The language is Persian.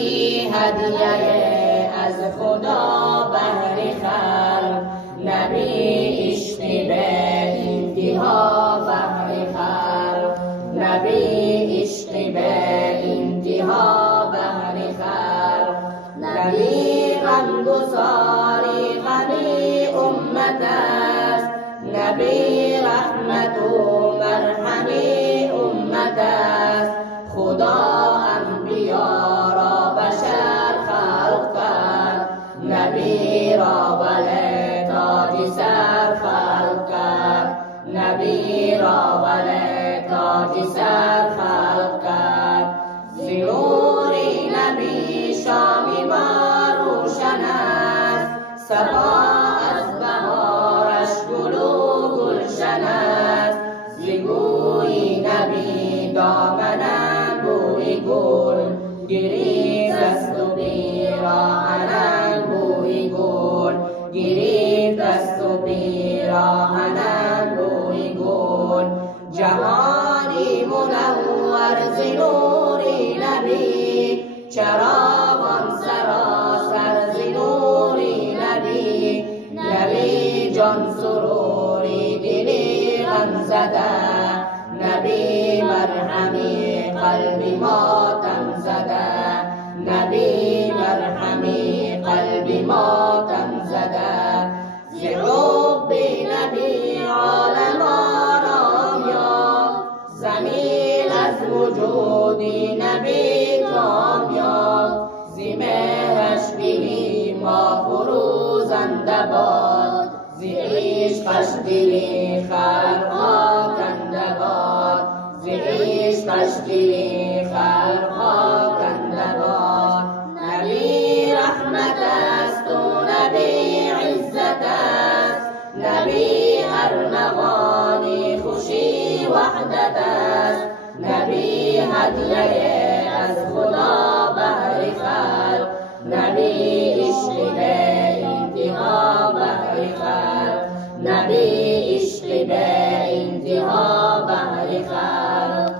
نبی هدیه از خدا بهر خلق، نبی عشقی به انتها بهر خلق، نبی عشقی به انتها بهر خلق، نبی غمگساری غمی امت است، نبی رحمت و مرحمی امت است. خدا انبیا را بشر خلق کرد، نبی را ولی تاج سر خلق کرد، نبی را ولی تاج سر خلق کرد. ز نور نبی شام ما روشن است، صفا از بهارش گل و گلشن است. ز گوی نبی دامنم بوی گل، گریز است و پیراهنم بوی گل، گریز است و پیراهنم بوی گل. جهانی منور ز نور نبی، چراغان سراسر ز نور نبی، نبی جان سروری دلی غم زده، نبی مرهمی قلبی ماتم زده، نبی مرهمی قلبی ماتم زده. ز حب نبی عالم آرام یافت، زمین از وجود نبی کام یافت. ز مهرش دلی ما فروزنده باد، ز عشقش دلی خلقها کنده باد، ز عشقش دلی خلقها کنده باد. نبی رحمت است و نبی عزت است، نبی ارمغانی خوشی وحدت است. نبی هدیه از خدا بهر خلق، نبی عشق به انتها بهر خلق، نبی عشق به انتها بهر خلق.